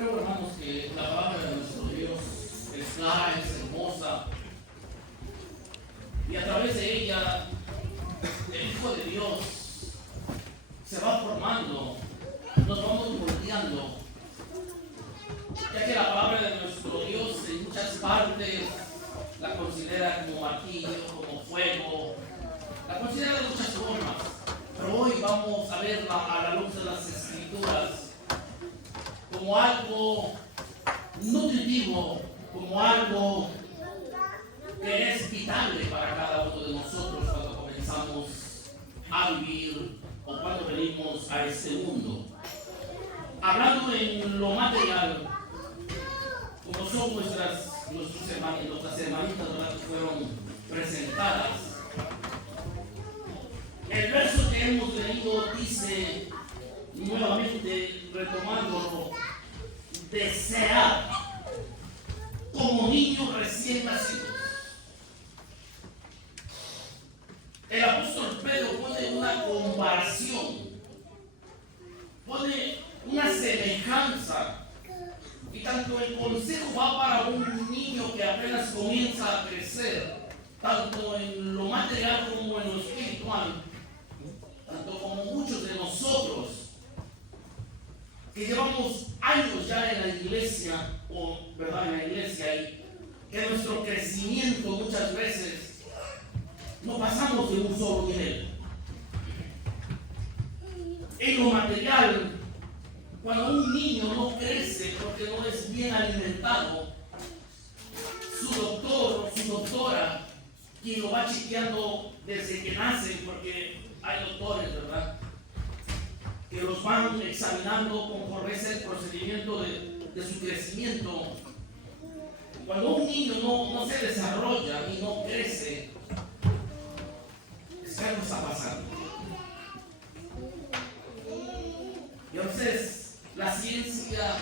Creo, hermanos, que la palabra de nuestro Dios es clara, es hermosa, y a través de ella el Hijo de Dios se va formando, nos vamos moldeando, ya que la palabra de nuestro Dios en muchas partes la considera como martillo, como fuego, la considera de muchas formas, pero hoy vamos a verla a la luz de las Escrituras como algo nutritivo, como algo que es vital para cada uno de nosotros cuando comenzamos a vivir o cuando venimos a este mundo. Hablando en lo material, como son nuestras hermanitas, ¿verdad?, que fueron presentadas. El verso que hemos leído dice, nuevamente retomándolo, desear como niños recién nacidos. El apóstol Pedro pone una comparación, pone una semejanza, y tanto el consejo va para un niño que apenas comienza a crecer, tanto en lo material como en lo espiritual, tanto como muchos de nosotros que llevamos años ya en la iglesia, y que nuestro crecimiento muchas veces no pasamos de un solo nivel. En lo material, cuando un niño no crece porque no es bien alimentado, su doctor o su doctora, quien lo va chequeando desde que nacen, porque hay doctores, ¿verdad?, que los van examinando conforme es el procedimiento de su crecimiento. Cuando un niño no se desarrolla y no crece, es que algo está pasando. Y a veces la ciencia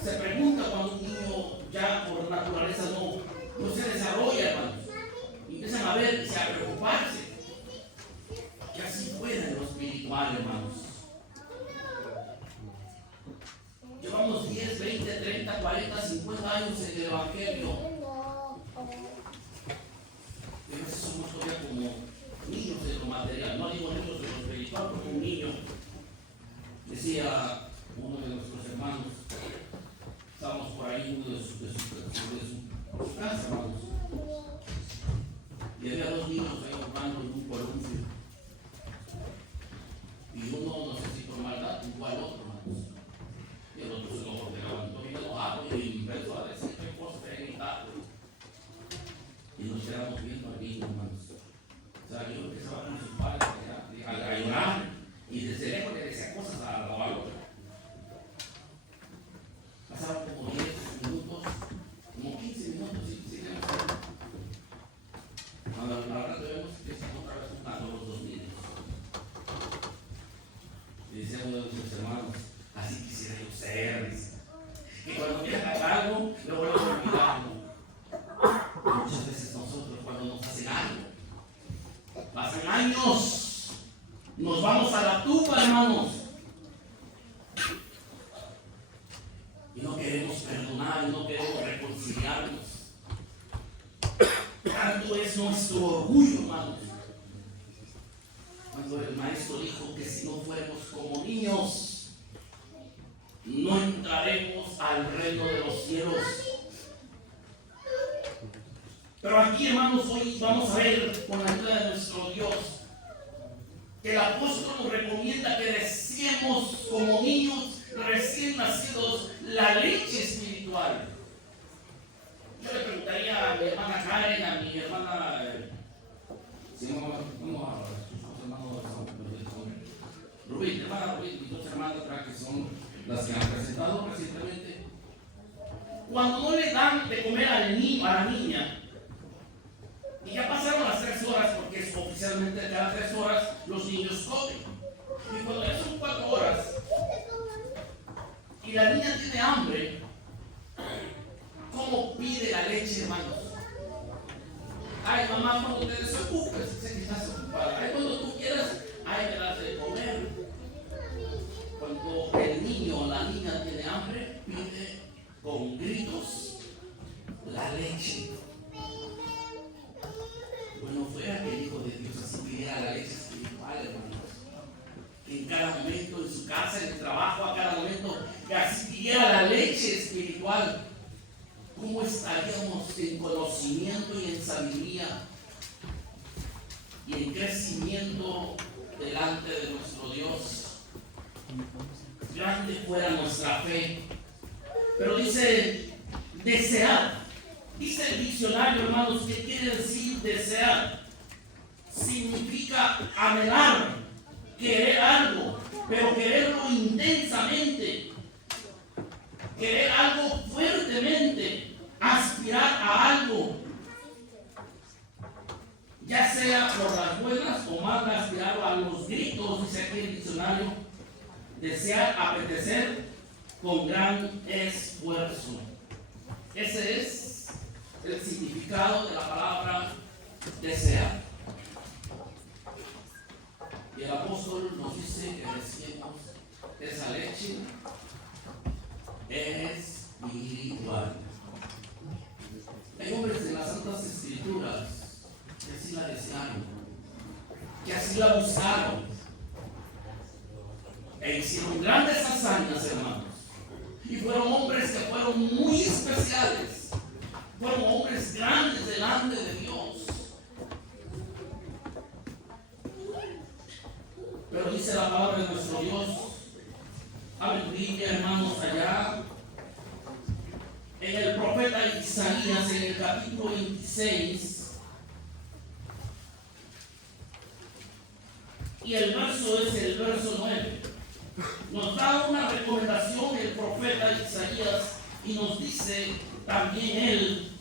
se pregunta cuando un niño ya por naturaleza no se desarrolla, hermanos. Y empiezan a ver y a preocuparse. Que así fuera en lo espiritual, hermanos. Llevamos 10, 20, 30, 40, 50 años en el Evangelio. Y a veces somos todavía como niños en lo material. No digo niños en lo espiritual, como un niño. Decía uno de nuestros hermanos, estábamos por ahí, uno de su casa, hermanos. Y había dos niños ahí jugando en un columpio. Y uno, no sé si por maldad, jugó al otro, hermanos. Y el otro se lo levantó bien enojado y empezó a decir qué cosa que gritar. Y nos quedamos viendo al niño, hermanos. O sea, yo empezaba con sus padres a llorar y desde lejos le decía cosas a la otra. Pasaron como 10 minutos, como 15 minutos, sí, cuando al rato vemos que están otra vez jugando los dos niños. Y decía uno de nuestros hermanos, así quisiera yo ser, dice. Y cuando quieren hacer algo, lo vuelven a olvidar. Muchas veces nosotros cuando nos hacen algo, pasan años, nos vamos a la tumba, hermanos. Y no queremos perdonar, y no queremos reconciliarnos. Tanto es nuestro orgullo, hermanos. Cuando el maestro dijo que si no fuéramos como niños, no entraremos al reino de los cielos. Pero aquí, hermanos, hoy vamos a ver con la ayuda de nuestro Dios que el apóstol nos recomienda que deseemos como niños recién nacidos la leche espiritual. Yo le preguntaría a mi hermana Karen, a mi hermana Rubén, hermana Rubén, mis dos hermanas que son las que han presentado recientemente. Cuando no le dan de comer al niño, a la niña, y ya pasaron las 3 horas, porque es oficialmente cada 3 horas los niños comen. Y cuando ya son 4 horas y la niña tiene hambre, ¿cómo pide la leche, hermanos? Ay, mamá, cuando te desocupes, sé que estás ocupada. Ay, cuando tú quieras, ay, me das de comer. Cuando el niño o la niña tiene hambre, pide con gritos la leche. Bueno, fuera que el Hijo de Dios así pidiera la leche espiritual, hermanos. En cada momento, en su casa, en el trabajo, a cada momento, que así pidiera la leche espiritual. ¿Cómo estaríamos en conocimiento y en sabiduría y en crecimiento delante de nuestro Dios? Grande fuera nuestra fe. Pero dice desear. Dice el diccionario, hermanos, ¿qué quiere decir desear? Significa anhelar, querer algo, pero quererlo intensamente, querer algo fuertemente, aspirar a algo, ya sea por las buenas o malas, aspirar a los gritos, dice aquí el diccionario, desear, apetecer con gran esfuerzo. Ese es el significado de la palabra desear. Y el apóstol nos dice que deseemos esa leche espiritual. Hay hombres de las Santas Escrituras que así la desearon, que así la buscaron, e hicieron grandes hazañas, hermanos. Y fueron hombres que fueron muy especiales, fueron hombres grandes delante de Dios. Pero dice la palabra de nuestro Dios, aleluya, hermanos, allá en el profeta Isaías, en el capítulo 26, y el verso es el verso 9. Nos da una recomendación el profeta Isaías y nos dice también él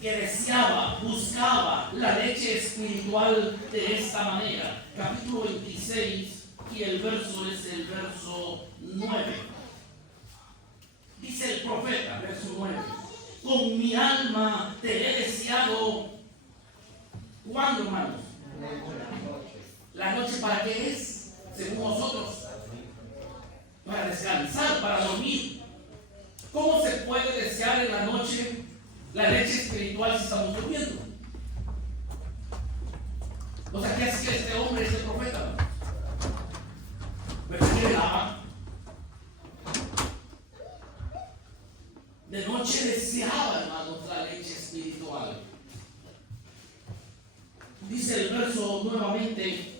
que deseaba, buscaba la leche espiritual de esta manera. Capítulo 26 y el verso es el verso 9. Dice el profeta, verso 9: con mi alma te he deseado. ¿Cuándo, hermanos? La noche, ¿para qué es? Según nosotros, para descansar, para dormir. ¿Cómo se puede desear en la noche la leche espiritual si estamos durmiendo? O sea, ¿qué hacía este hombre, este profeta? Pues se quedaba. De noche deseaba, hermanos, la leche espiritual. Dice el verso nuevamente,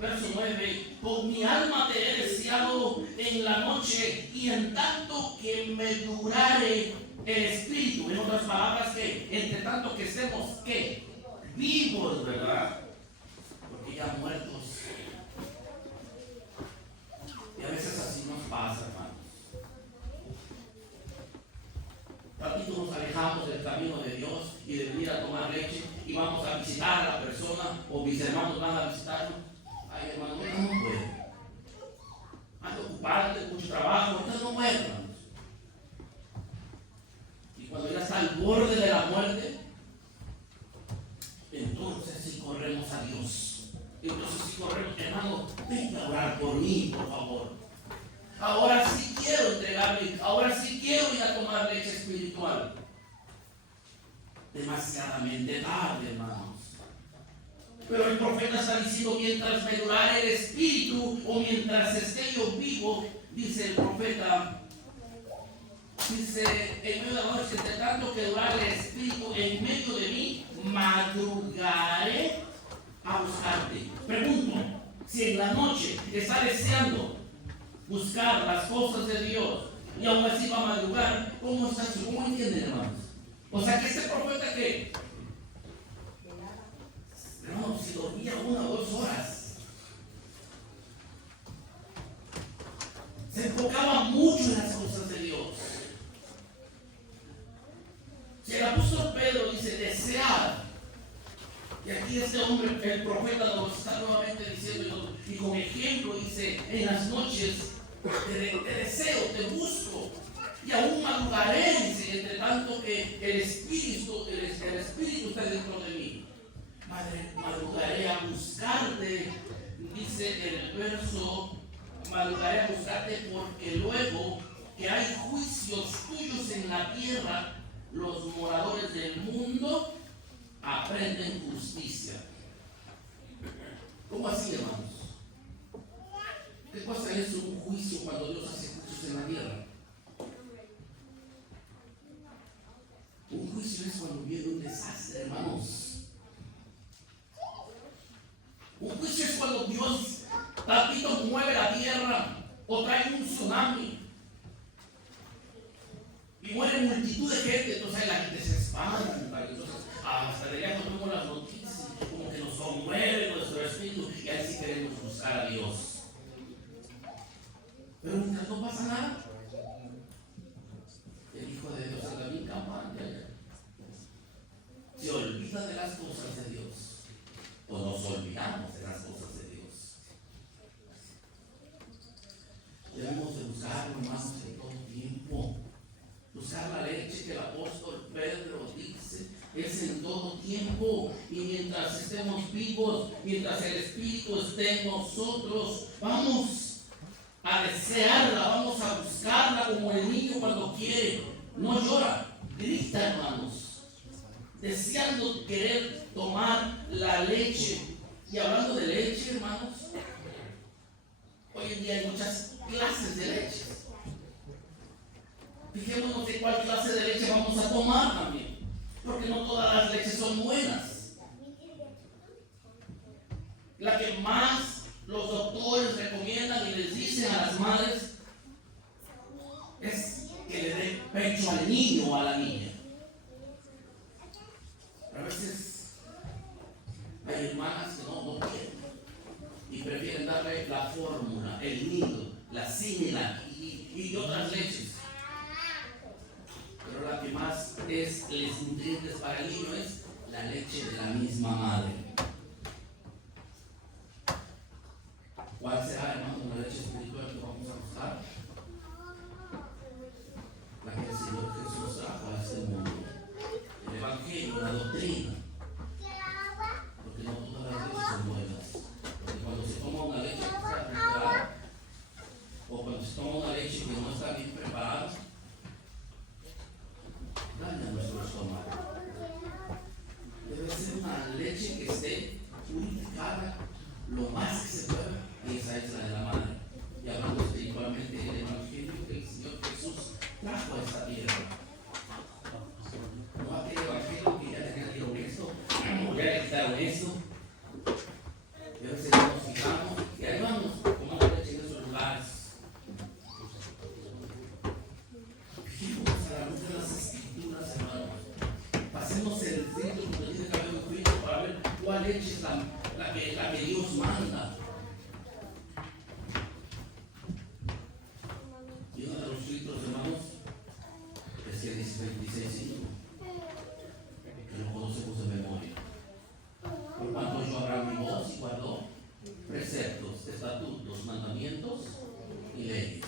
verso 9: con mi alma te he deseado en la noche y en tanto que me durare el espíritu. En otras palabras, que entre tanto que estemos, ¿qué? Vivos, ¿verdad? Porque ya muertos. Y a veces así nos pasa, hermanos. Tantito nos alejamos del camino de Dios y de venir a tomar leche y vamos a visitar a la persona, o mis hermanos van a visitarlo. Ay, hermano, no puedo. Ando ocupado, tengo mucho trabajo, entonces no puedo, hermanos. Y cuando ya está al borde de la muerte, entonces sí corremos a Dios. Entonces sí corremos, hermano, venga a orar por mí, por favor. Ahora sí quiero entregarme, ahora sí quiero ir a tomar leche espiritual. Demasiadamente tarde, hermanos. Pero el profeta está diciendo, mientras me durare el espíritu, o mientras esté yo vivo, dice el profeta, dice, en medio de la noche, entre tanto que durare el espíritu en medio de mí, madrugaré a buscarte. Pregunto, si en la noche está deseando buscar las cosas de Dios y aún así va a madrugar, ¿cómo está eso? ¿Cómo entienden, hermanos? O sea, que este profeta, ¿qué? No, si dormía 1 o 2 horas, se enfocaba mucho en las cosas de Dios. Si el apóstol Pedro dice desear, y aquí este hombre, el profeta, nos está nuevamente diciendo, y con ejemplo dice, en las noches te deseo, te busco, y aún madrugaré, dice, entre tanto que el espíritu está dentro de mí. Madrugaré a buscarte, dice el verso, madrugaré a buscarte porque luego que hay juicios tuyos en la tierra, los moradores del mundo aprenden justicia. ¿Cómo así, hermanos? ¿Qué cosa es un juicio cuando Dios hace juicios en la tierra? Un juicio es cuando viene un desastre, hermanos. Un juicio es cuando Dios tantito mueve la tierra o trae un tsunami y muere multitud de gente. Entonces la gente se espanta. Entonces hasta de allá cuando vemos las noticias como que nos conmueve nuestro espíritu y ahí sí queremos buscar a Dios. Pero mientras no pasa nada, el Hijo de Dios anda bien campante. Se olvida de las cosas de Dios. O nos olvidamos de las cosas de Dios. Debemos de buscarlo, hermanos, en todo tiempo. Buscar la leche que el apóstol Pedro dice es en todo tiempo. Y mientras estemos vivos, mientras el Espíritu esté en nosotros, vamos a desearla, vamos a buscarla como el niño cuando quiere. No llora, grita, hermanos, deseando querer tomar la leche. Y hablando de leche, hermanos, hoy en día hay muchas clases de leche. Fijémonos de cuál clase de leche vamos a tomar también, porque no todas las leches son buenas. La que más los doctores recomiendan y les dicen a las madres es que le dé pecho al niño o a la niña. A veces hay hermanas que no quieren y prefieren darle la fórmula, el nido, la símila y otras leches. Pero la que más es les nutrientes para el niño es la leche de la misma madre. ¿Cuál será, hermano, la leche espiritual que vamos a buscar? La que el Señor Jesús trajo a este mundo. El Evangelio, la doctrina. Porque no todas las leches son buenas. Porque cuando se toma una leche que está preparada, o cuando se toma una leche que no está bien preparada, daña nuestro estómago. Debe ser una leche que esté purificada lo más que se pueda, y esa es la de la madre. Y hablando espiritualmente del Evangelio que el Señor Jesús trajo a esta tierra. No aquel Evangelio que ya tenía que honesto, o ya le quitaron esto. Y a veces nos fijamos y ahí vamos tomando leche en esos lugares. Fijémonos a la luz de las Escrituras, hermanos. Pasemos el filtro donde tiene que haber un filtro para ver cuál leche es la que Dios manda. Y uno de los filtros, hermanos, es que dice 26:5, que lo conocemos de memoria. Por cuanto yo abrí mi voz y guardó preceptos, estatutos, mandamientos y leyes.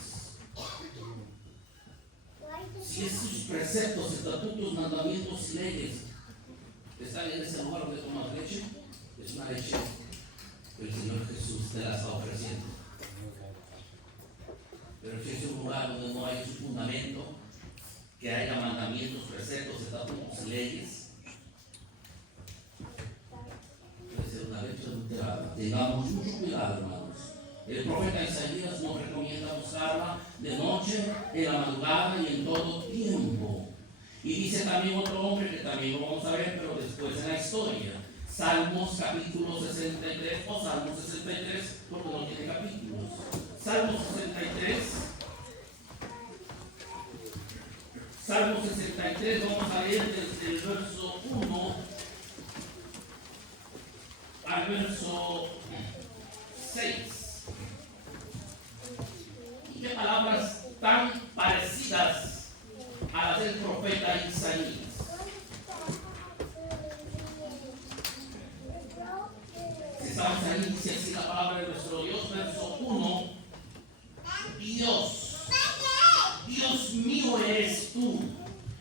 Si esos preceptos, estatutos, mandamientos y leyes están en ese lugar donde tomas leche, es una leche que el Señor Jesús te la está ofreciendo. Pero si es un lugar donde no hay su fundamento, que haya mandamientos, preceptos, estatutos y leyes, puede ser una leche adulterada. Tengamos mucho cuidado, hermanos. El profeta Isaías nos recomienda buscarla de noche, en la madrugada y en todo tiempo. Y dice también otro hombre que también lo vamos a ver, pero después en la historia. Salmos capítulo 63 o Salmos 63, porque no tiene capítulos. Salmos 63. Salmo 63, vamos a leer desde el verso 1 al verso 6. Y qué palabras tan parecidas a las del profeta Isaías. Si estamos ahí, dice así la palabra de nuestro Dios, verso 1. Dios mío eres tú,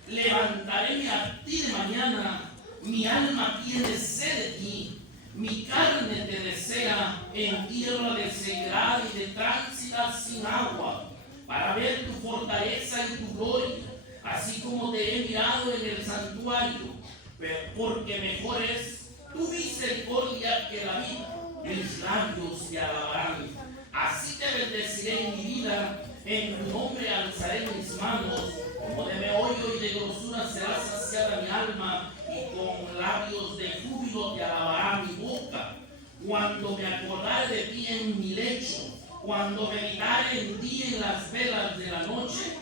levantaréme a ti de mañana, mi alma tiene sed de ti, mi carne te desea en tierra de sequedad y de tránsita sin agua, para ver tu fortaleza y tu gloria, así como te he mirado en el santuario, porque mejor es tu misericordia que la vida. Mis labios te alabarán, así te bendeciré en mi vida, en tu nombre alzaré mis manos, como de meollo y de grosura será saciada mi alma, y con labios de júbilo te alabará mi boca. Cuando me acordare de ti en mi lecho, cuando meditare en ti en las velas de la noche.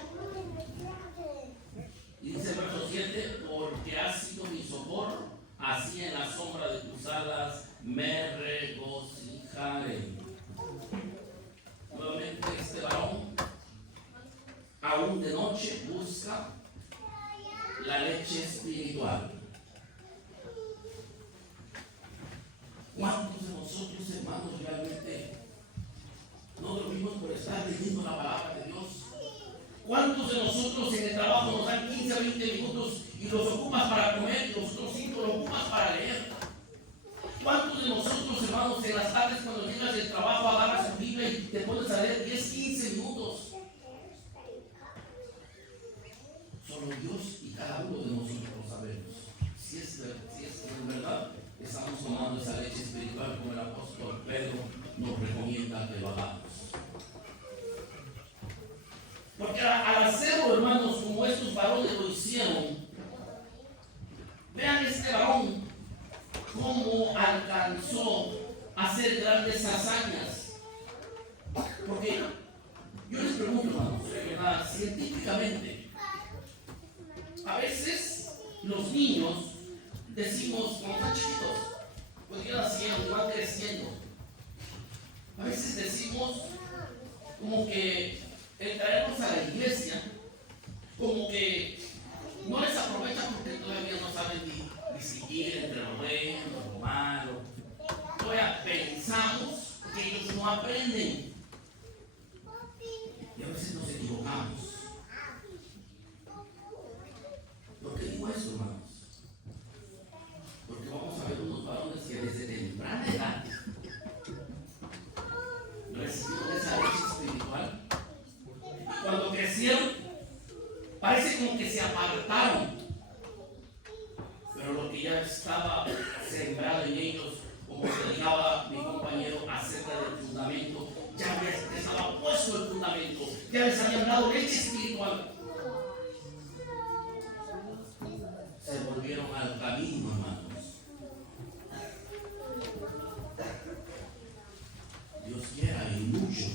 Y dice el verso 7, porque has sido mi socorro, así en la sombra de tus alas me regocijaré. Nuevamente este varón, aún de noche, busca la leche espiritual. ¿Cuántos de nosotros, hermanos, realmente no dormimos por estar leyendo la palabra de Dios? ¿Cuántos de nosotros en el trabajo nos dan 15 a 20 minutos y los ocupas para comer y los otros 5 los ocupas para leer? ¿Cuántos de nosotros, hermanos, en las tardes cuando llegas del trabajo agarras tu Biblia y te pones a leer 10, 15 minutos? Solo Dios y cada uno de nosotros lo sabemos. Si es en verdad estamos tomando esa leche espiritual como el apóstol Pedro nos recomienda que lo hagamos. Porque al hacerlo, hermanos, como estos varones lo hicieron, vean este varón cómo alcanzó a hacer grandes hazañas. Porque yo les pregunto, hermanos, ¿verdad? Científicamente, a veces los niños decimos cuando están chiquitos, pues ya naciendo, van creciendo. A veces decimos como que el traerlos a la iglesia, como que no les aprovecha porque todavía no saben ni distinguir entre lo bueno, lo malo. Todavía pensamos que ellos no aprenden. Y a veces nos equivocamos. ¿Por qué digo eso, hermanos? Porque vamos a ver unos varones que desde temprana edad recibieron esa leche espiritual. Cuando crecieron, parece como que se apartaron, pero lo que ya estaba sembrado en ellos, como predicaba mi compañero acerca del fundamento, ya les estaba puesto el fundamento, ya les habían dado leche espiritual. Se volvieron al camino, hermanos. Dios quiera, y muchos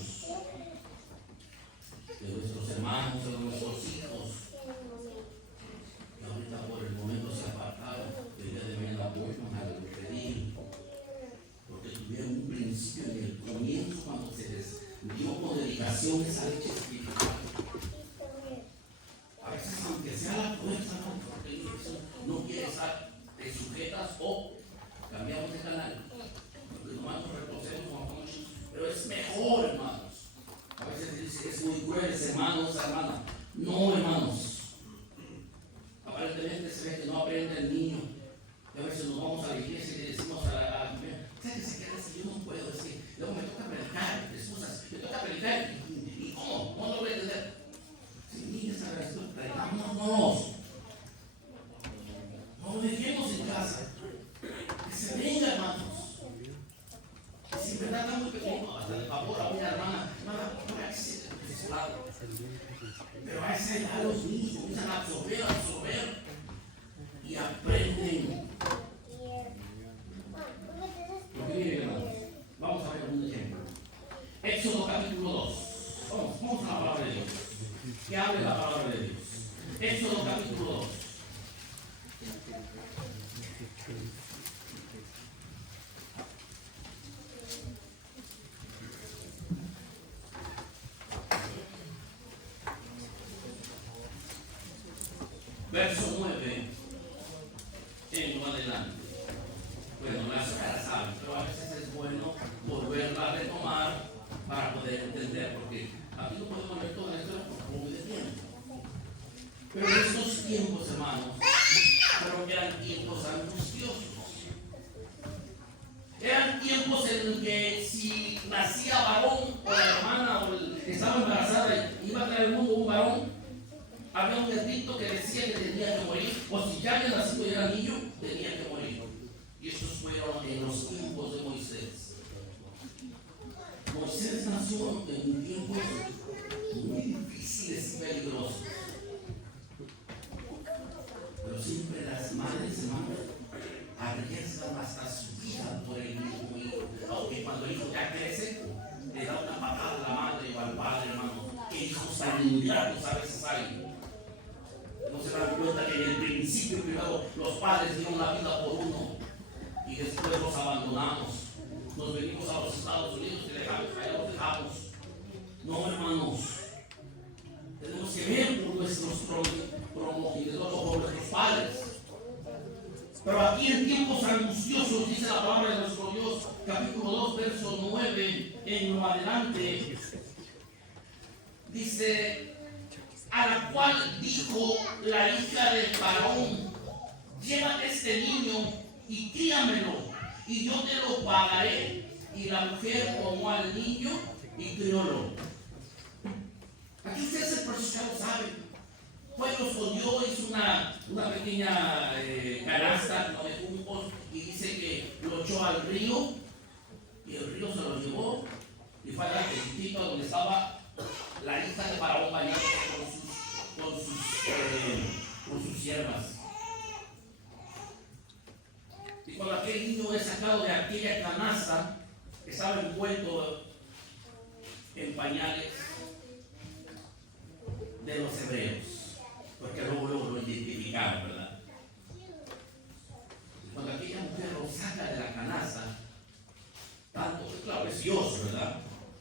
de nuestros hermanos, de nuestros hijos, que ahorita por el momento se apartaron, el día de mañana vuelvan a repetir, porque tuvieron un principio en el comienzo cuando se les dio con dedicación esa leche espiritual. A veces, aunque sea la fuerza, porque no quiere estar sujetas o cambiamos de canal, porque nomás nos retrocedemos, pero es mejor, hermanos. A veces dice, es muy cruel, hermanos, hermana. No, hermanos. Aparentemente se ve que no aprende el niño. Y a veces nos vamos a la iglesia y le decimos a la mujer, ¿sabes que se queda así? Yo no puedo decir. Luego me toca predicar, excusas, me toca predicar. ¿Y cómo? ¿Cómo lo voy a entender? Si niños agradecidos, predicámonos. No lo dejemos en casa. Que se venga, hermanos. Si en verdad estamos pequeños, hasta el favor a una hermana, no hay que ser desesperado. Pero a esa edad los niños comienzan a absorber y aprenden. Porque miren, hermanos, vamos a ver un ejemplo. Éxodo capítulo 2. Vamos a la palabra de Dios. Que hable la palabra de Dios. Éxodo capítulo 2. Verso 9 en lo adelante. Bueno, las caras saben, pero a veces es bueno volverla a retomar para poder entender, porque aquí no podemos ver toda la historia por muy de tiempo. Pero en estos tiempos, hermanos, creo que eran tiempos angustiosos. Eran tiempos en que si nacía varón o la hermana o estaba embarazada, embarazada y iba a traer al mundo un varón, había un edicto que decía que tenía que morir, o si ya había nacido y era niño, tenía que morir. Y estos fueron en los tiempos de Moisés. Moisés nació en tiempos muy difíciles y peligrosos. Pero siempre las madres, hermanos, arriesgan hasta su vida por el mismo hijo. Aunque cuando el hijo ya crece, le da una patada a la madre o al padre, hermano. Que hijos tan ingratos a veces hay. No se dan cuenta que en el principio primero los padres dieron la vida por uno y después los abandonamos. Nos venimos a los Estados Unidos y allá los dejamos. No, hermanos. Tenemos que ver por nuestros progenitores o por nuestros padres. Pero aquí en tiempos angustiosos, dice la palabra de nuestro Dios, capítulo 2, verso 9, en lo adelante, dice: a la cual dijo la hija de Faraón: llévate este niño y críamelo, y yo te lo pagaré. Y la mujer tomó al niño y criólo. Aquí ustedes el proceso ya lo saben. Pues lo escondió, hizo una pequeña canasta de juncos y dice que lo echó al río y el río se lo llevó y fue al chiquito donde estaba la hija de Faraón bañándose con sus siervas. Y cuando aquel niño es sacado de aquella canasta, estaba envuelto en pañales de los hebreos, porque luego lo identificaron, ¿verdad? Cuando aquella mujer lo saca de la canasta, tanto, claro, es Dios, ¿verdad?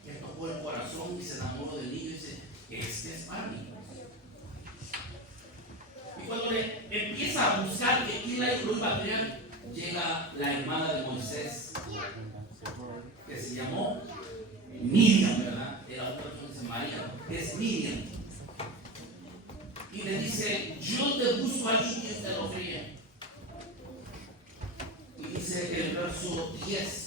Que tocó el corazón y se enamoró del niño y dice: este es para mí. Y cuando le empieza a buscar que quién lo iba a criar, llega la hermana de Moisés, que se llamó Miriam, ¿verdad? Era otra persona que se María, es Miriam. Y le dice: yo te busco a alguien que te lo cría. Y dice el verso 10.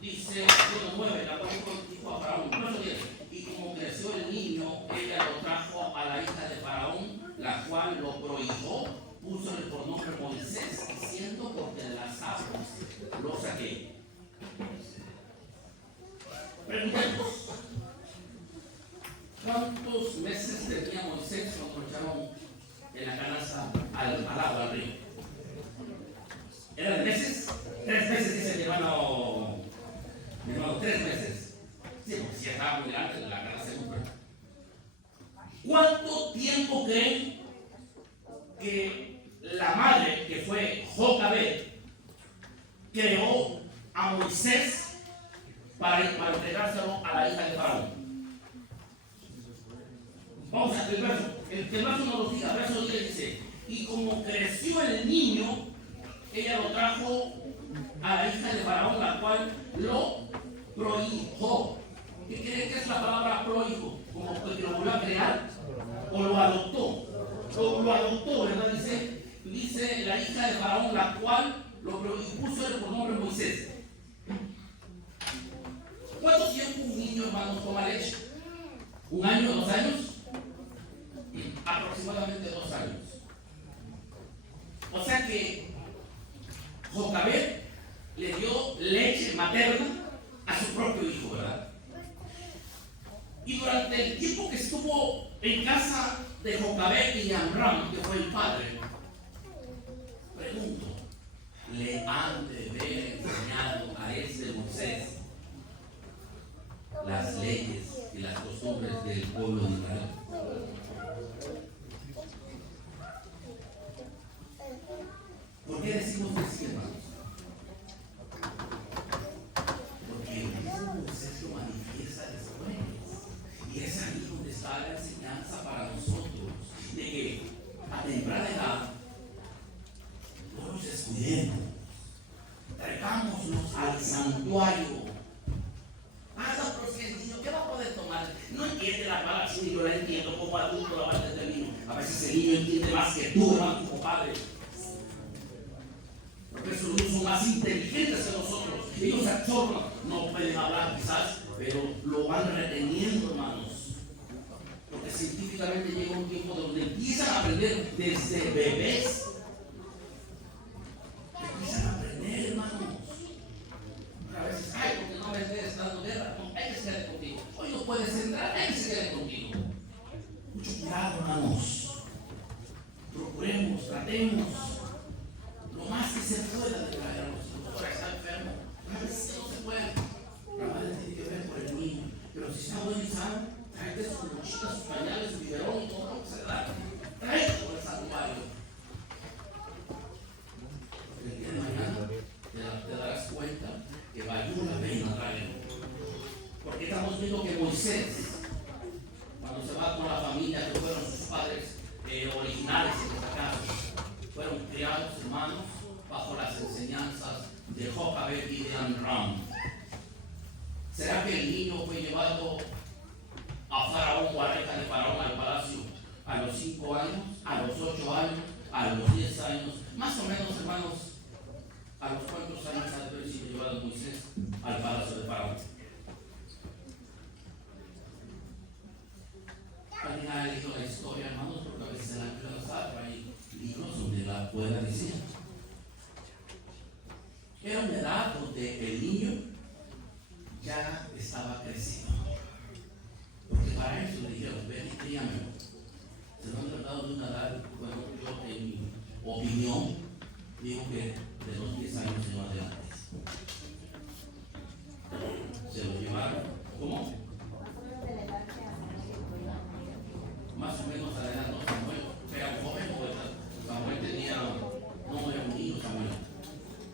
Dice, verso 9, la cual dijo a Faraón, verso 10. Y como creció el niño, ella lo trajo a la hija de Faraón, la cual lo prohijó, púsole por nombre Moisés, diciendo: porque de las aguas lo saqué. Preguntemos: ¿cuántos meses tenía Moisés cuando lo echaron en la canasta al agua, al río? ¿Eran meses? 3 meses, dice mi hermano. 3 meses. Sí, porque si estaba muy grande la canasta siempre. ¿Cuánto tiempo creen que la madre, que fue Jocabed, creó a Moisés para entregárselo a la hija de Faraón? Vamos a ver el verso. El verso no lo diga. El verso 10 dice: y como creció el niño, ella lo trajo a la hija de Faraón, la cual lo prohijó. ¿Qué creen que es la palabra prohijo? ¿Como que lo volvió a crear? ¿O lo adoptó? Lo adoptó, ¿verdad? Dice la hija de Faraón, la cual lo puso por nombre Moisés. ¿Cuánto tiempo un niño, hermanos, toma leche? ¿1 año, 2 años? Aproximadamente 2 años. O sea que Jocabed le dio leche materna a su propio hijo, ¿verdad? Y durante el tiempo que estuvo en casa de Jocabed y Amram, que fue el padre, pregunto: ¿le han de haber enseñado a este Moisés las leyes y las costumbres del pueblo de Israel? ¿Por qué decimos que sí, hermanos? Porque el mismo Moisés lo manifiesta después. Y es ahí donde está la enseñanza para nosotros, de que a temprana edad no nos descuidemos, traigámonos al santuario. Pero si el niño, ¿qué va a poder tomar? No entiende la palabra, si yo la entiendo como adulto, la parte del niño. A veces el niño entiende más que tú, hermano, como padre. Porque esos niños son más inteligentes que nosotros. Ellos absorben, no pueden hablar quizás, pero lo van reteniendo, hermanos. Porque científicamente llega un tiempo donde empiezan a aprender desde bebés. Empiezan a aprender, hermanos. A veces, ay, porque no me estés dando guerra. No, hay que se quede contigo. Hoy no puedes entrar, hay que se quede contigo. Mucho cuidado, hermanos. Procuremos, tratemos lo más que se pueda de traer a los hijos. Ahora está enfermo. A veces no se puede. La madre tiene que ver por el niño. Pero si está bueno y sano, tráete sus mochilas, sus pañales, su biberón y todo lo que se da. Tráete por el santuario. Porque el día de mañana te darás cuenta que valió la pena traerlo. Porque estamos viendo que Moisés, cuando se va con la familia que fueron sus padres originales en esta casa, fueron criados, hermanos, bajo las enseñanzas de Jocabed y de Amram. ¿Será que el niño fue llevado a Faraón o a reja de Faraón al palacio a los 5 años, a los 8 años, a los 10 años? Más o menos, hermanos, ¿a los cuántos años ha de haber sido llevado Moisés al palacio de Faraón? Alguien ha leído la historia, hermanos, porque a veces en la Biblia hay libros donde la pueda decir. Era una edad donde el niño ya estaba crecido. Porque para eso le dijeron, ven y críamelo. Se lo han tratado de una edad, bueno, yo en mi opinión digo que de los 10 años en adelante. Se lo llevaron, ¿cómo? Más o menos adelante, Samuel era un joven, pues Samuel tenía, no era un niño, Samuel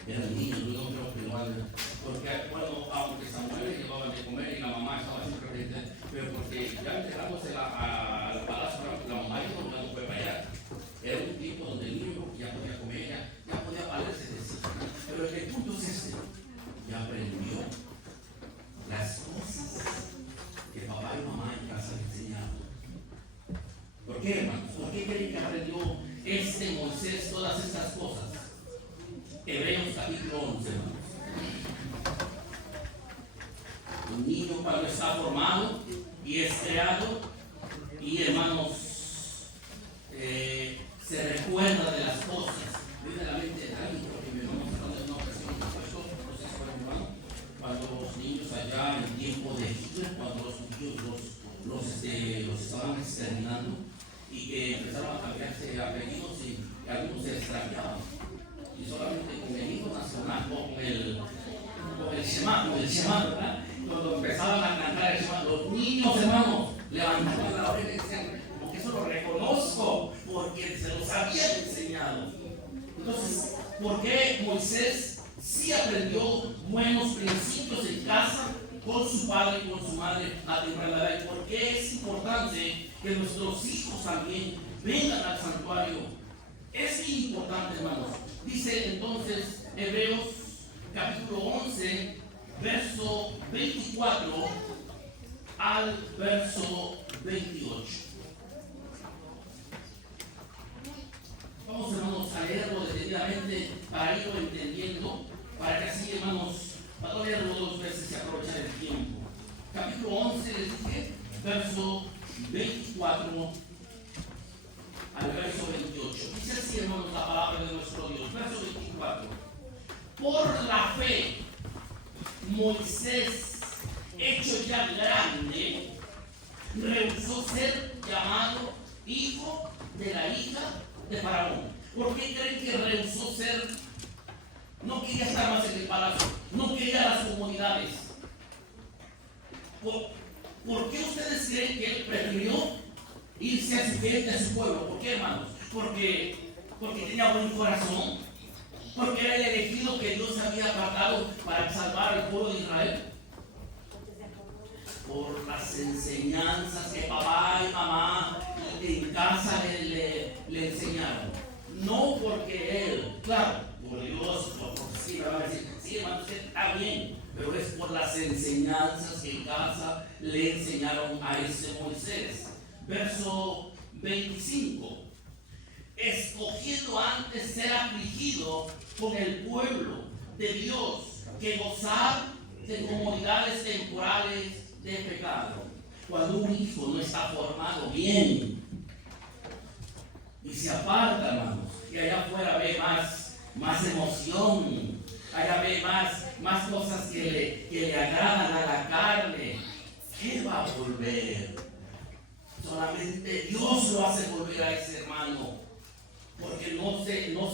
era un niño, yo no creo que lo hagan, porque bueno, aunque Samuel le llevaba de comer y la mamá estaba siempre presente, pero porque ya entregándose al palacio, la mamá ya no fue para allá. Era un tiempo donde el niño ya podía comer, ya podía valerse de sí. Pero el punto es este, ya aprendió las cosas que papá y mamá en casa le enseñaron. ¿Por qué, hermanos? ¿Por qué creen que aprendió Moisés todas estas cosas? Hebreos capítulo 11, hermanos. Un niño cuando está formado y es creado, y hermanos, se recuerda de las cosas. Viene a la mente de alguien, porque me vamos hablando de una ocasión, no sé si fue hermano, cuando los niños allá en tiempo de Hitler, cuando los judíos los estaban exterminando, y que empezaron a cambiarse apellidos y algunos se extrañaban. Y solamente con el himno nacional, con el Shema, ¿verdad? Cuando empezaban a cantar el Shema, los niños, hermanos, levantaban la oreja y decían, como que eso lo reconozco, porque se los habían enseñado. Entonces, ¿por qué Moisés sí aprendió buenos principios en casa con su padre y con su madre a temprana edad? ¿Por qué es importante que nuestros hijos también vengan al santuario? Es muy importante, hermanos. Dice entonces Hebreos capítulo 11, verso 24 al verso 28. Vamos, hermanos, a leerlo detenidamente para irlo entendiendo, para que así, hermanos, para leerlo 2 veces y aprovechar el tiempo. Capítulo 11, les dije, verso 24 al verso 28. Dice así, hermanos, la palabra de nuestro Dios. Verso 24. Por la fe, Moisés, hecho ya grande, rehusó ser llamado hijo de la hija de Faraón. ¿Por qué creen que rehusó ser? No quería estar más en el palacio, no quería las comodidades. ¿Por qué ustedes creen que él prefirió irse a su gente, a su pueblo? ¿Por qué, hermanos? Porque tenía buen corazón, porque era el elegido que Dios había apartado para salvar al pueblo de Israel. Por las enseñanzas que papá y mamá en casa le enseñaron. No porque él, claro, por Dios, porque sí, me va a decir, sí, hermano, usted está bien, pero es por las enseñanzas que en casa le enseñaron a ese Moisés. Verso 25. Escogiendo antes ser afligido con el pueblo de Dios que gozar de comodidades temporales de pecado. Cuando un hijo no está formado bien y se aparta, hermanos, y allá afuera ve más emoción, allá ve más cosas que le agradan a la carne, ¿qué va a volver? Solamente Dios lo hace volver a ese hermano, porque no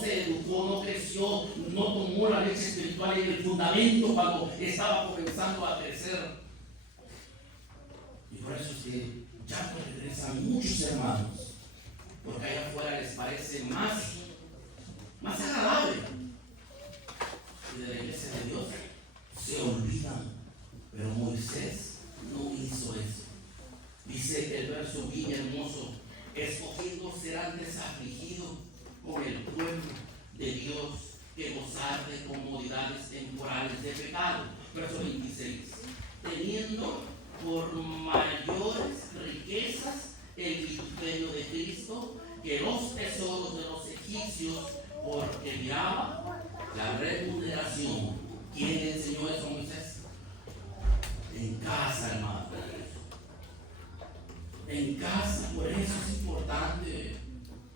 se educó, no creció, no tomó la leche espiritual en el fundamento cuando estaba comenzando a crecer. Y por eso es que ya no regresan muchos hermanos, porque allá afuera les parece más agradable. Y de la iglesia de Dios se olvidan. Pero Moisés no hizo eso. Dice el verso bien hermoso: escogiendo ser antes afligido con el pueblo de Dios que gozar de comodidades temporales de pecado. Verso 26. Teniendo por mayores riquezas el vituperio de Cristo que los tesoros de los egipcios, porque miraba la remuneración. ¿Quién enseñó eso a Moisés? En casa, hermano. En casa, por eso es importante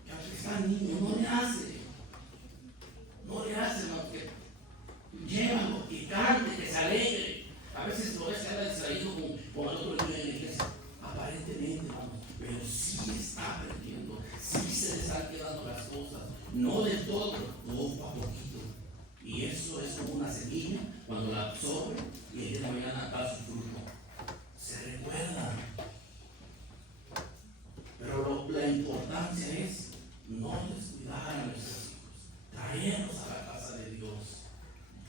que aunque está niño, no le hace, hermano, que llévalo, que cante, que se alegre. A veces lo ves que anda distraído con el otro niño en la iglesia, aparentemente, hermano, pero sí está perdiendo, sí se le están quedando las cosas, no del todo, pero poco a poquito. Y eso es como una semilla, cuando la absorbe y el día de la mañana da su fruto. Se recuerda. Pero la importancia es no descuidar a nuestros hijos, traerlos a la casa de Dios,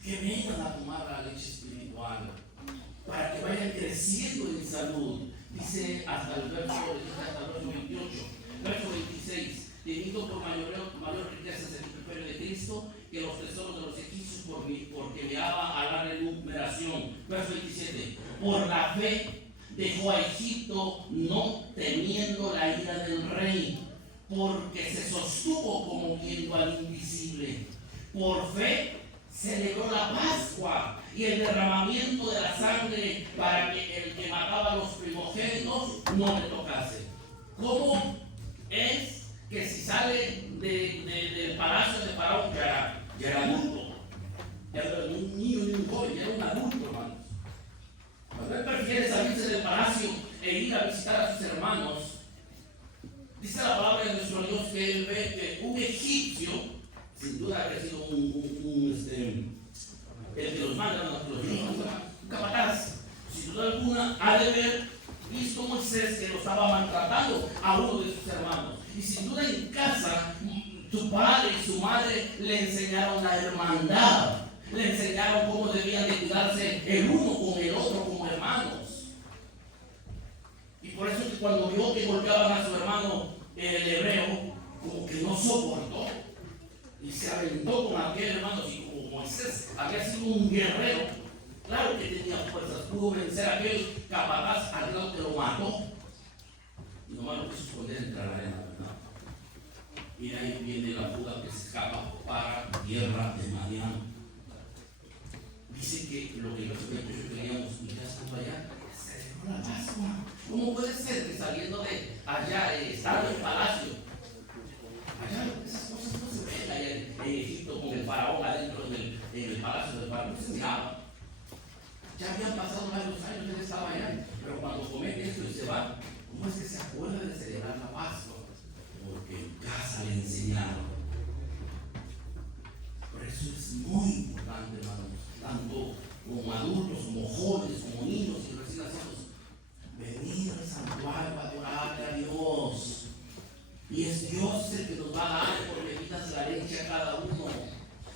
que vengan a tomar la leche espiritual, para que vayan creciendo en salud. Dice hasta el verso 28, verso 26, teniendo por mayor riqueza el vituperio de Cristo que los tesoros de los egipcios, porque miraba a la remuneración. Verso 27, por la fe dejó a Egipto, no temiendo la ira del rey, porque se sostuvo como viendo al invisible. Por fe celebró la Pascua y el derramamiento de la sangre, para que el que mataba a los primogénitos no le tocase. ¿Cómo es que si sale del palacio de Faraón, ya era adulto, ya era un niño ni un joven, ya era un adulto, hermanos? Cuando él prefiere salirse del palacio e ir a visitar a sus hermanos, dice la palabra de nuestro Dios que él ve que un egipcio, sin duda había sido el que los manda a nuestros hijos, un capataz, sin duda alguna ha de haber visto Moisés que lo estaba maltratando a uno de sus hermanos. Y sin duda en casa, su padre y su madre le enseñaron la hermandad, le enseñaron cómo debían de cuidarse el uno con el otro como hermanos. Y por eso que cuando vio que golpeaban a su hermano el hebreo, como que no soportó y se aventó con aquel hermano. Y como Moisés había sido un guerrero, claro que tenía fuerzas, pudo vencer a aquel capataz al lado que lo mató, y nomás lo quiso esconder entre la arena, ¿verdad? Y de ahí viene la fuga que se escapa para tierra de Madián. Dice que lo que nosotros queríamos, mira, estando allá, se celebró la Pascua. ¿Cómo puede ser que saliendo de allá, estando en el palacio, allá esas cosas no se ven allá en Egipto con el faraón adentro en el palacio del faraón? No se miraba. Ya habían pasado varios años, él estaba allá, pero cuando comete esto y se va, ¿cómo es que se acuerda de celebrar la Pascua? Porque en casa le enseñaron. Por eso es muy importante, hermanos, tanto como adultos, como jóvenes, como niños y recién nacidos, venir al santuario a adorarle a Dios. Y es Dios el que nos va a dar por medidas la leche a cada uno,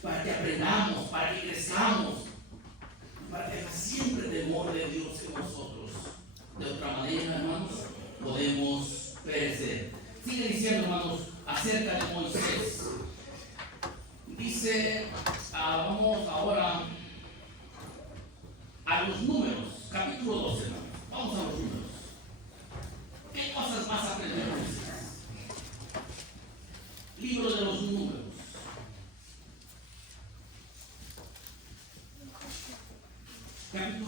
para que aprendamos, para que crezcamos, para que haya siempre temor de Dios en nosotros. De otra manera, hermanos, podemos perecer. Sigue diciendo, hermanos, acerca de Moisés. Dice, vamos ahora a los Números, capítulo 12, hermanos. Vamos a los Números. ¿Qué cosas más aprendemos? Libro de los Números. Capítulo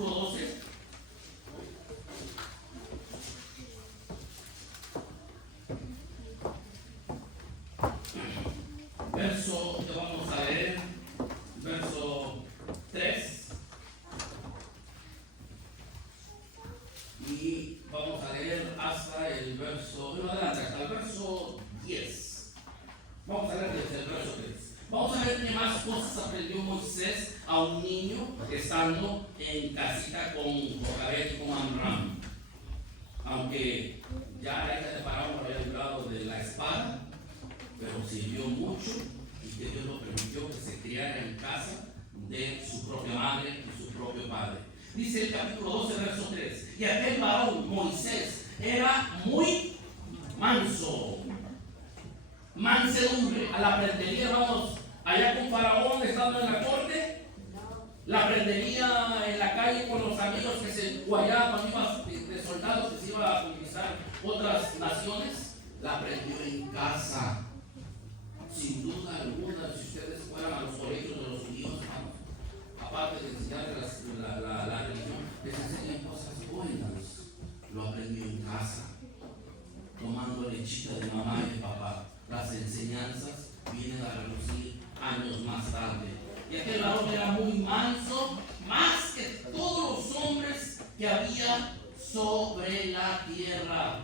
hasta el verso, bueno, adelante, hasta el verso 10. Vamos a ver desde el verso 3. Vamos a ver qué más cosas aprendió Moisés a un niño estando en casita con Jocabed y con Amram. Aunque ya la hija de Faraón lo había librado de la espada, pero sirvió mucho y que Dios lo permitió que se criara en casa de su propia madre y su propio padre. Dice el capítulo 12, verso 3. Y aquel varón, Moisés, era muy manso. Mansedumbre. A la prendería, vamos, allá con Faraón estando en la corte. La prendería en la calle con los amigos que se guayaban cuando iba de soldados que se iba a conquistar otras naciones. La prendió en casa. Sin duda alguna, si ustedes fueran a los colegios de los judíos, aparte de enseñar la religión, les enseñan cosas buenas. Lo aprendió en casa, tomando lechita de mamá y de papá. Las enseñanzas vienen a relucir años más tarde. Y aquel varón era muy manso, más que todos los hombres que había sobre la tierra.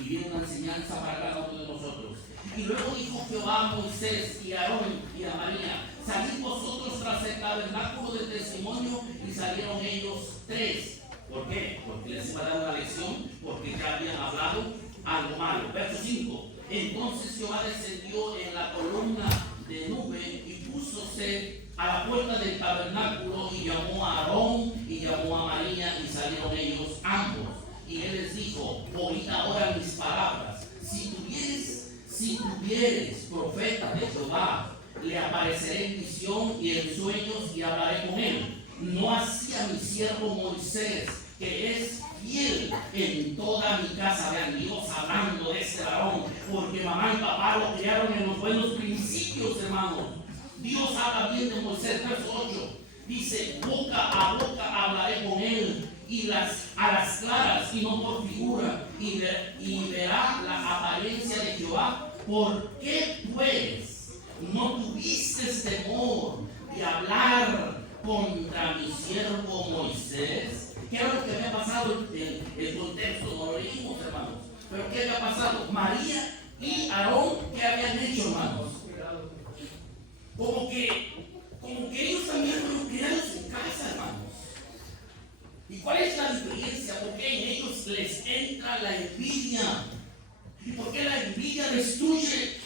Y viene una enseñanza para cada uno de nosotros. Y luego dijo Jehová a Moisés y a Aarón y a María: salid vosotros tras el tabernáculo del testimonio. Y salieron ellos 3. ¿Por qué? Porque les iba a dar una lección, porque ya habían hablado algo malo. Verso 5. Entonces Jehová descendió en la columna de nube y púsose a la puerta del tabernáculo y llamó a Aarón y llamó a María, y salieron ellos ambos. Y él les dijo: oíd ahora mis palabras. Si tuvieres profeta de Jehová, le apareceré en visión y en sueños y hablaré con él. No así a mi siervo Moisés, que es fiel en toda mi casa. Vean, Dios hablando de este varón, porque mamá y papá lo criaron en los buenos principios, hermanos. Dios habla bien de Moisés, verso 8. Dice: boca a boca hablaré con él, y a las claras y no por figura, y verá la apariencia de Jehová. ¿Por qué pues no tuviste temor de hablar contra mi siervo Moisés? ¿Qué era lo que había pasado en el contexto? No lo leímos, hermanos. Pero ¿qué había pasado? María y Aarón, ¿qué habían hecho, hermanos? Como que ellos también fueron criados en casa, hermanos. ¿Y cuál es la diferencia? ¿Por qué en ellos les entra la envidia? ¿Y por qué la envidia destruye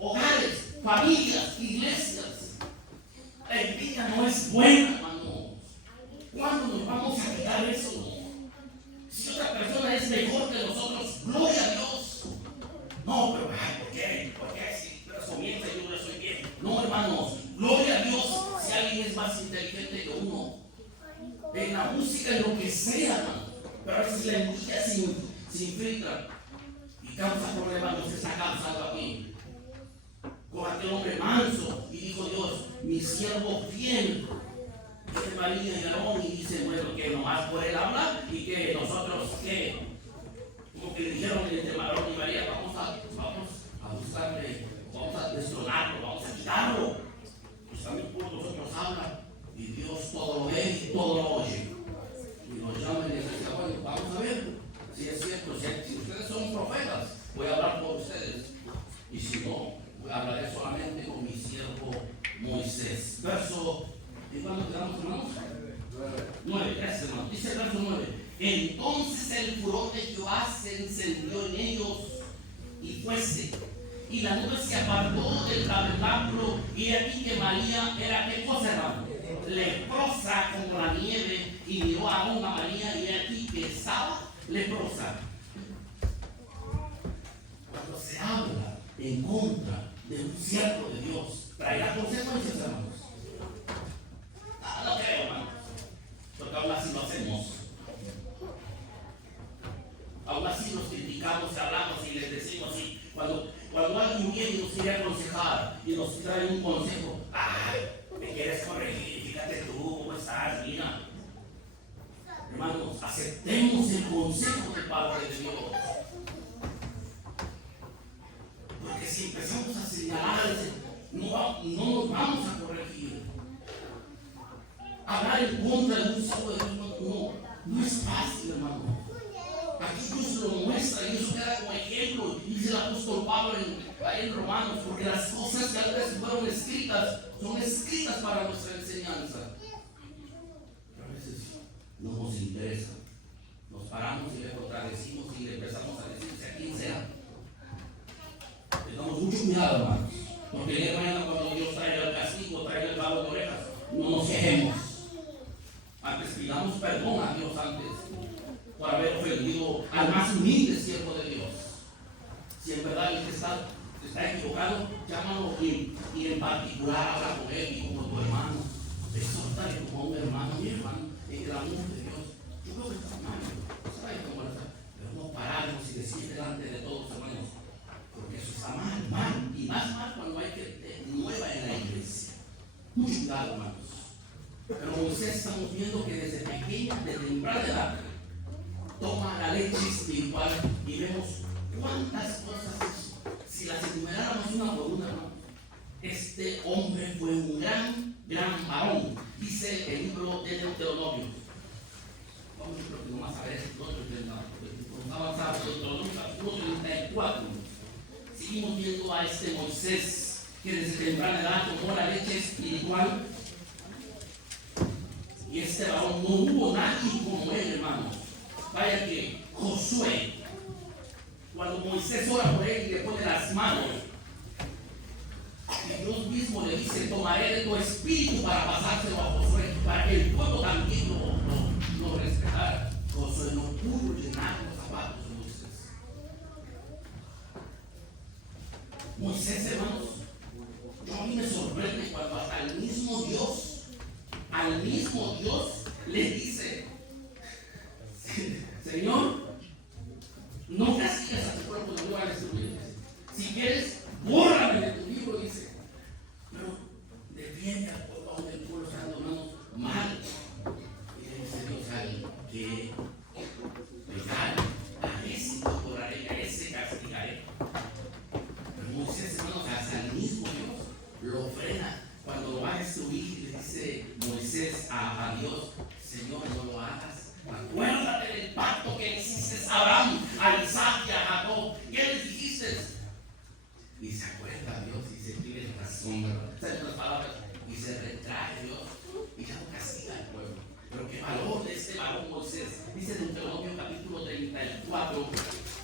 hogares, familias, iglesias? La envidia no es buena, hermanos. ¿Cuándo nos vamos a quitar eso? Si otra persona es mejor que nosotros, gloria a Dios. No, pero ¿por qué? ¿Por qué? Si comienza y yo no soy bien. No, hermanos, gloria a Dios si alguien es más inteligente que uno. En la música, en lo que sea, hermano. Pero a veces la envidia se infiltra y causa problemas. Nos está causando aquí con aquel hombre manso. Y dijo Dios: mi siervo fiel. Dice María y Aarón, y dice: bueno, que nomás por él habla, y que nosotros, que como que le dijeron entre Aarón y María: vamos a buscarle, vamos a destronarlo, vamos a quitarlo. Pues también por nosotros habla. Y Dios todo lo ve y todo lo oye. Y nos llama y les dice: bueno, vamos a ver si es cierto. Si ustedes son profetas, voy a hablar por ustedes. Y si no, hablaré solamente con mi siervo Moisés. Verso, ¿en cuándo quedamos, hermanos? 9, gracias, hermanos. Dice el verso 9. Entonces el furor de Jehová se encendió en ellos y fuese. Y la nube se apartó del tabernáculo, y aquí que María era, ¿qué cosa, hermano? Leprosa como la nieve, y miró aún a María, y aquí que estaba leprosa. Cuando se habla en contra de un siervo de Dios, traerá consecuencias, hermanos. No creo, hermanos, porque aún así lo hacemos. Aún así nos criticamos, hablamos y les decimos: sí, cuando alguien viene y nos quiere aconsejar y nos trae un consejo: ay, me quieres corregir, fíjate tú, ¿cómo estás? Mira. Hermanos, aceptemos el consejo del Padre de Dios. Porque si empezamos a señalar, no nos vamos a corregir. Hablar en contra de un siervo de Dios no es fácil, hermano. Aquí Dios lo muestra y el apóstol Pablo ahí en Romanos, porque las cosas que antes fueron escritas son escritas para nuestra enseñanza. Pero a veces no nos interesa. Nos paramos y le contradecimos y le empezamos a decir a quién sea. Tengamos mucho cuidado, hermanos, porque el día de mañana cuando Dios traiga el castigo, traiga el palo de orejas, no nos quejemos. Antes pidamos perdón a Dios antes por haber ofendido al más humilde siervo de Dios. Si en verdad él está equivocado, llámalo y en particular habla con él y como tu hermano. Exhórtale como un hermano, mi hermano, en el amor de Dios. Yo creo que está mal, pero no pararnos y decir delante de todos, hermanos, porque eso está mal, y más cuando hay gente nueva en la iglesia. Mucho cuidado, hermanos. Pero Moisés estamos viendo que desde pequeña, de temprana edad, toma la leche espiritual y vemos cuántas cosas, si las enumeráramos una por una, ¿no? Este hombre fue un gran varón, dice el libro de Deuteronomio. Vamos, yo creo que nomás a ver esto, vamos a avanzar, Deuteronomio capítulo 34. Seguimos viendo a este Moisés que desde temprana edad tomó la leche espiritual. Y este varón no hubo nadie como él, hermanos. Vaya que Josué, cuando Moisés ora por él y le pone las manos, y Dios mismo le dice: tomaré de tu espíritu para pasárselo a Josué, para que el pueblo también lo respetara. Josué no pudo llenar los zapatos de Moisés. Moisés, hermanos, a mí me sorprende cuando hasta el mismo Dios le dice: Señor, no castigues a tu pueblo, no lo hagas destruir. Si quieres, bórrame de tu libro, dice. Pero defiende al pueblo, aunque el pueblo está andando mal. Y le dice Dios a él: que pecar, a ese torturaré, a ese castigaré. Pero Moisés, hermanos, hasta el mismo Dios lo frena. Cuando lo va a destruir, le dice Moisés a Dios: Señor, no lo hagas. Acuérdate del pacto que hiciste a Abraham, a Isaac y a Jacob. ¿Qué les dijiste? Y se acuerda Dios y se tiene razón, ¿verdad? ¿Saben las palabras? Y se retrae Dios y ya no castiga al pueblo. Pero qué valor de este varón Moisés. Dice Deuteronomio capítulo 34,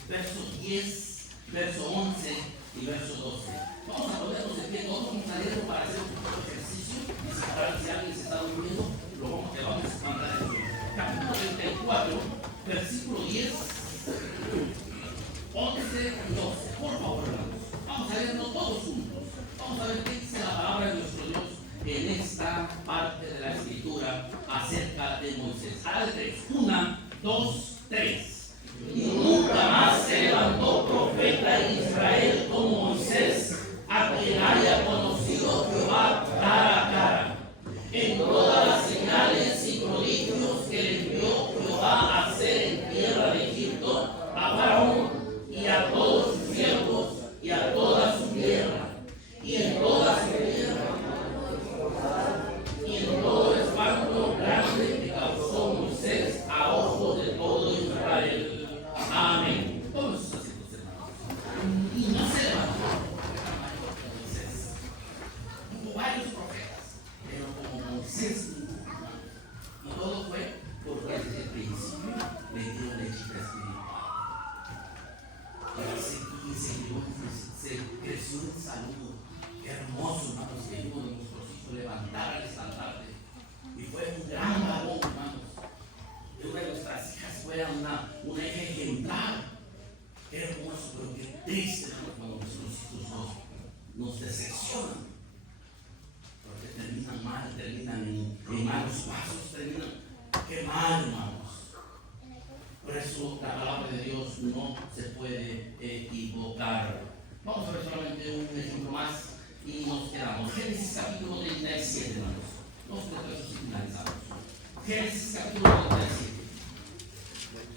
verso 10, verso 11 y verso 12. Vamos a ponernos de pie, todos vamos a leerlo para hacer un poco de ejercicio. Y si alguien se está durmiendo, te vamos a mandar el libro. Capítulo 34, versículo 10, 11 y 12. Por favor, hermanos, vamos a leerlo todos juntos. Vamos a ver qué dice la palabra de nuestro Dios en esta parte de la escritura acerca de Moisés. Al 3, 1, 2, 3. Y nunca más se levantó profeta en Israel como Moisés, a quien haya conocido Jehová cara a cara, en todas las señales y prodigios que le envió Jehová a hacer en tierra de Egipto a Faraón y a todos sus siervos y a toda su tierra, y en toda su tierra, y en todo espanto grande que causó Moisés a ojos de todo Israel. Amén. Todos sus asientos, hermanos. Y no se levantó Moisés. Hubo varios profetas, pero como Moisés y todo fue porque desde el principio le dio leche espiritual. Se creció en salud. Qué hermoso, hermanos, que uno de nuestros hijos levantara el estandarte. Y fue un gran varón, hermanos. Y una de nuestras hijas fue una hija ejemplar. Qué hermoso, pero qué triste, hermanos, cuando nuestros hijos nos decepcionan. Porque terminan mal, terminan en malos pasos, terminan. Qué mal, hermanos. Por eso la palabra de Dios no se puede equivocar. Vamos a ver solamente un ejemplo más y nos quedamos. Génesis capítulo 37, hermanos. Nosotros finalizamos. Génesis capítulo 37.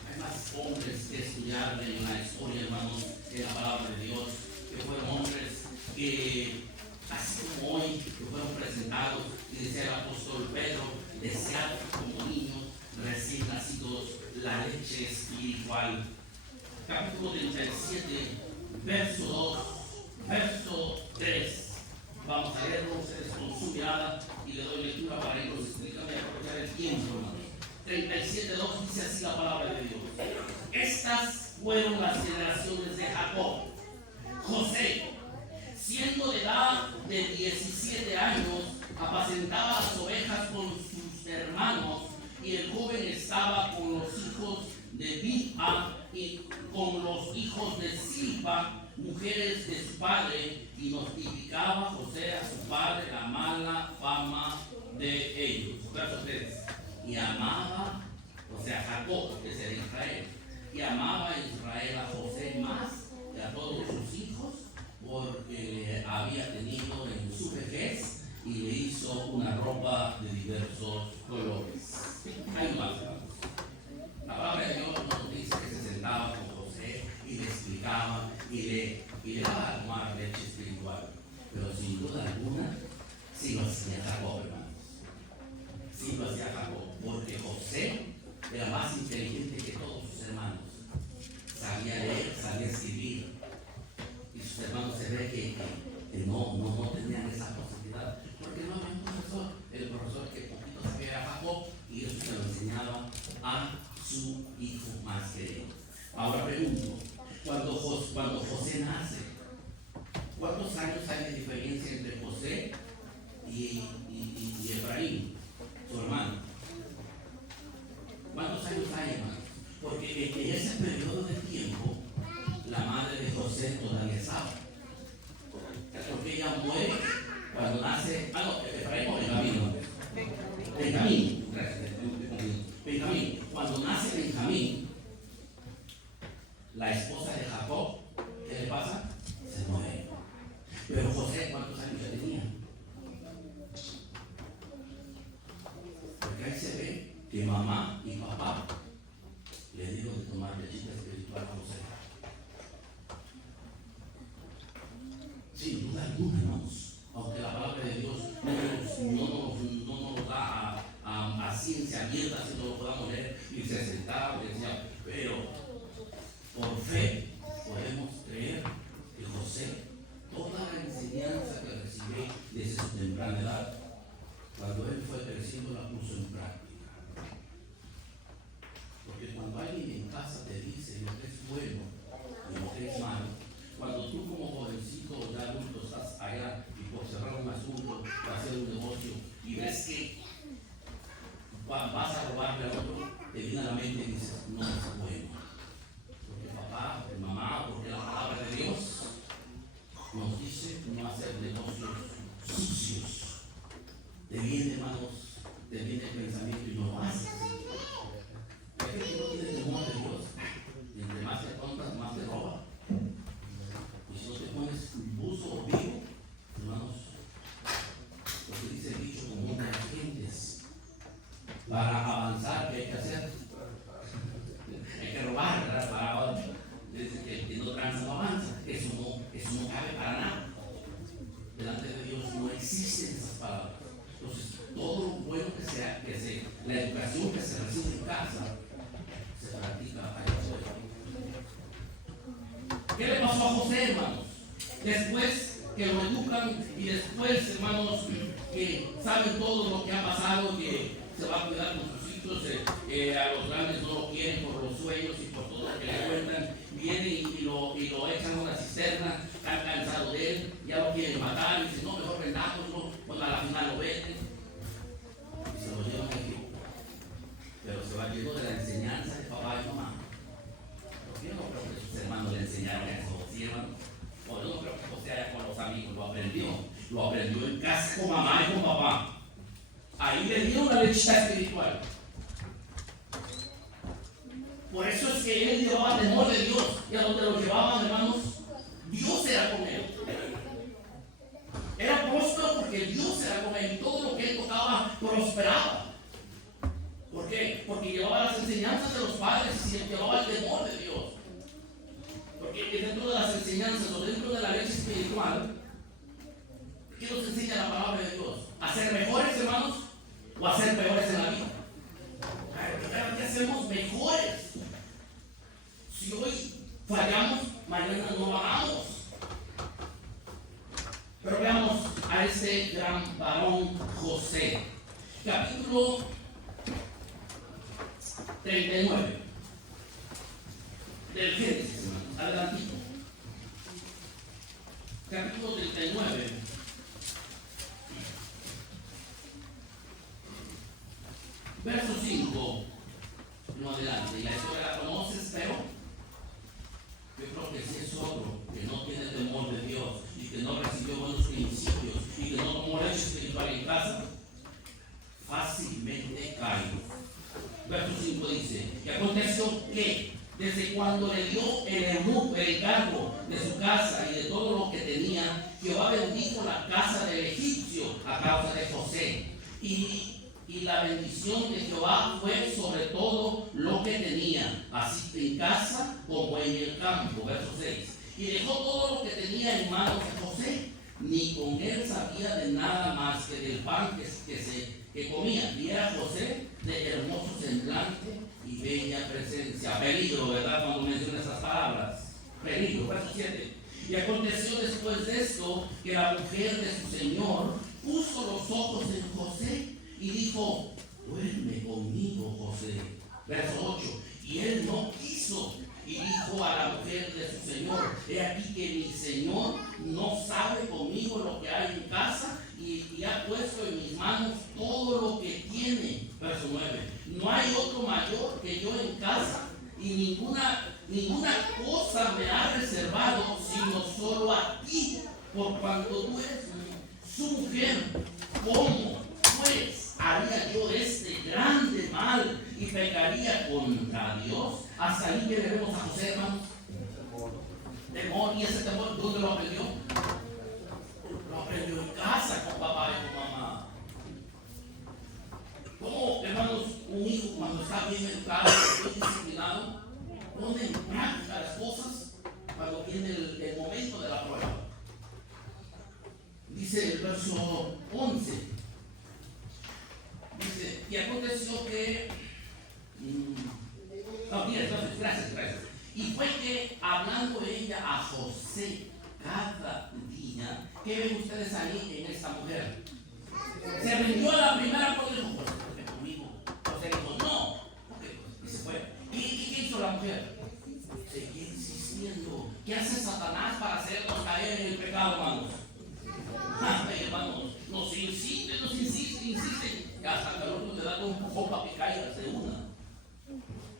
Hay más hombres que estudiar en la historia, hermanos, en la palabra de Dios, que fueron hombres que, así como hoy, que fueron presentados, y decía el apóstol Pedro, deseados como niños recién nacidos la leche espiritual. Capítulo 37, verso 2, verso 3. Vamos a leerlo ustedes con su mirada y le doy lectura para irnos explicando y aprovechar el tiempo, hermanos. 37:2 dice así la palabra de Dios. Estas fueron las generaciones de Jacob. José, siendo de edad de 17 años, apacentaba las ovejas con sus hermanos, y el joven estaba con los hijos de Bilha y con los hijos de Silpa, mujeres de su padre, y notificaba José a su padre la mala fama de ellos. Verso 3. Y amaba, o sea, Jacob, que era Israel, y amaba a Israel a José más que a todos sus hijos, porque le había tenido en su vejez y le hizo una ropa de diversos colores. Hay más, hermanos. La palabra de Dios nos dice que se sentaba con José y le explicaba y le daba a tomar leche espiritual. Pero sin duda alguna, sí lo hacía Jacob, hermanos. Sí lo hacía Jacob, porque José era más inteligente que todos sus hermanos. Sabía leer, sabía escribir. Y sus hermanos se ve que no tenían esa posibilidad. Porque no había un profesor. El profesor que poquito sabía era Jacob y eso se lo enseñaba a su hijo más querido. Ahora pregunto, cuando José nace, ¿cuántos años hay de diferencia entre José y Efraín, su hermano? ¿Cuántos años hay, hermano? Porque en ese periodo de tiempo, la madre de José todavía estaba. Porque ella muere cuando nace. Efraín o Benjamín. Benjamín. Benjamín. Cuando nace Benjamín, la esposa de Jacob, ¿qué le pasa? Se muere. Pero José, ¿cuántos años ya tenía? Porque ahí se ve que mamá y papá le dieron de tomar lechita espiritual a José. Sin duda alguna, hermanos, aunque la palabra de Dios no nos da a ciencia abierta, si no lo podamos leer y se sentaba y decía, pero por fe podemos creer que José, toda la enseñanza que recibió desde su temprana edad, cuando él fue creciendo la puso en práctica. Porque cuando alguien en casa te dice lo que es bueno y lo que es malo, cuando tú como jovencito o ya adulto estás allá y por cerrar un asunto, por hacer un negocio y ves que vas a robarle a otro, te viene a la mente y dices, no es bueno. Porque papá, porque mamá, porque la palabra de Dios nos dice no hacer negocios sucios. Te viene, hermanos, te viene el pensamiento y no lo haces. Hay gente que no tiene temor de Dios. Y entre más te compras, más te roba. Y si no te pones buzo o vivo, hermanos, porque dice el dicho como muchas gentes, para avanzar, ¿qué hay que hacer? Hay que robar, ¿verdad? Para avanzar. Que no tranza, no avanza. Eso no cabe para nada. Delante de Dios no existen esas palabras. Entonces, todo lo bueno la educación que se recibe en casa, se practica allá afuera. ¿Qué le pasó a José, hermanos? Después que lo educan y después, hermanos, que saben todo lo que ha pasado, que se va a cuidar con sus hijos, a los grandes no lo quieren por los sueños y por todo lo que le cuentan, viene y lo echan a una cisterna, están cansados de él, ya lo quieren matar, y dicen, no, mejor vendámoslo, pues a la final lo venden, y se lo llevan a Egipto. Pero se va lleno de la enseñanza de papá y mamá. Porque yo no creo que sus hermanos le enseñaron eso, ¿sí, hermano? O yo no creo que José haya con los amigos, lo aprendió en casa con mamá y con papá. Ahí le dieron la lechita espiritual. Por eso es que él llevaba temor de Dios. Y a donde lo llevaban, hermanos, Dios era con él. Era próspero porque Dios era con él. Y todo lo que él tocaba prosperaba. ¿Por qué? Porque llevaba las enseñanzas de los padres y llevaba el temor de Dios. Porque dentro de las enseñanzas o dentro de la leche espiritual, ¿qué nos enseña la palabra de Dios? ¿A ser mejores, hermanos? ¿O a ser peores en la vida? ¿Qué hacemos mejores? Si hoy fallamos, mañana no lo hagamos. este gran varón José. Capítulo 39 del Génesis, hermanos, adelantito. Capítulo 39. Verso 5. No adelante. Y la historia la conoces, pero yo creo que si es otro que no tiene temor de Dios y que no recibió buenos principios y que no tomó leche espiritual en casa, fácilmente cae. Verso 5 dice: y aconteció que desde cuando le dio el eunuco el cargo de su casa y de todo lo que tenía, Jehová bendijo la casa del egipcio a causa de José. Y la bendición de Jehová fue sobre todo lo que tenía, así en casa como en el campo. Verso 6. Y dejó todo lo que tenía en manos de José, ni con él sabía de nada más que del pan que comía. Y era José de hermoso semblante y bella presencia. Peligro, ¿verdad? Cuando menciona esas palabras. Peligro. Verso 7. Y aconteció después de esto que la mujer de su señor puso los ojos en José y dijo: duerme conmigo, José. Verso 8. Y él no quiso, y dijo a la mujer de su señor: he aquí que mi señor no sabe conmigo lo que hay en casa, y ha puesto en mis manos todo lo que tiene. Verso 9. No hay otro mayor que yo en casa, y ninguna cosa me ha reservado, sino solo a ti, por cuanto tú eres su mujer. ¿Cómo pues haría yo este grande mal y pecaría contra Dios? Hasta ahí que le vemos a José, hermanos. Temor. ¿Y ese temor dónde lo aprendió? Lo aprendió en casa con papá y con mamá. ¿Cómo, hermanos, un hijo cuando está bien educado, bien disciplinado, pone en práctica las cosas cuando viene el momento de la prueba? Dice el verso 11. Dice: y aconteció que gracias. Y fue que hablando ella a José cada día. ¿Qué ven ustedes ahí en esta mujer? Se rindió a la primera porque dijo: pues vete conmigo. José dijo: no. Y se fue. ¿Y qué hizo la mujer? Seguía insistiendo. ¿Qué hace Satanás para hacernos caer en el pecado, hermanos? Hermanos, nos insiste, hasta que el otro te da con un empujón para que caigas de una.